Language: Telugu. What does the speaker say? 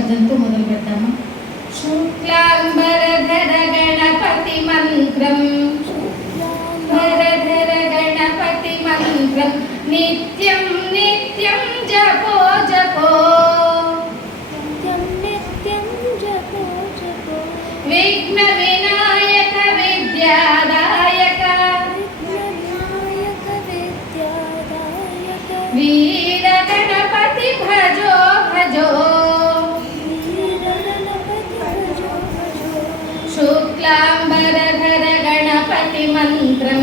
భజనతో మొదలు పెడతాము. శుక్లాంబరధర గణపతి మంత్రం, శుక్లాంబరధర గణపతి మంత్రం నిత్యం నిత్యం జపో జపో, నిత్యం నిత్యం జపో జపో. విఘ్న వినాయక విద్యాదాయక, విఘ్నవినాయక విద్యాదాయక, వీర గణపతి భజో భజో, వీర గణపతి భజో భజో. శుక్లాంబరధర గణపతి మంత్రం,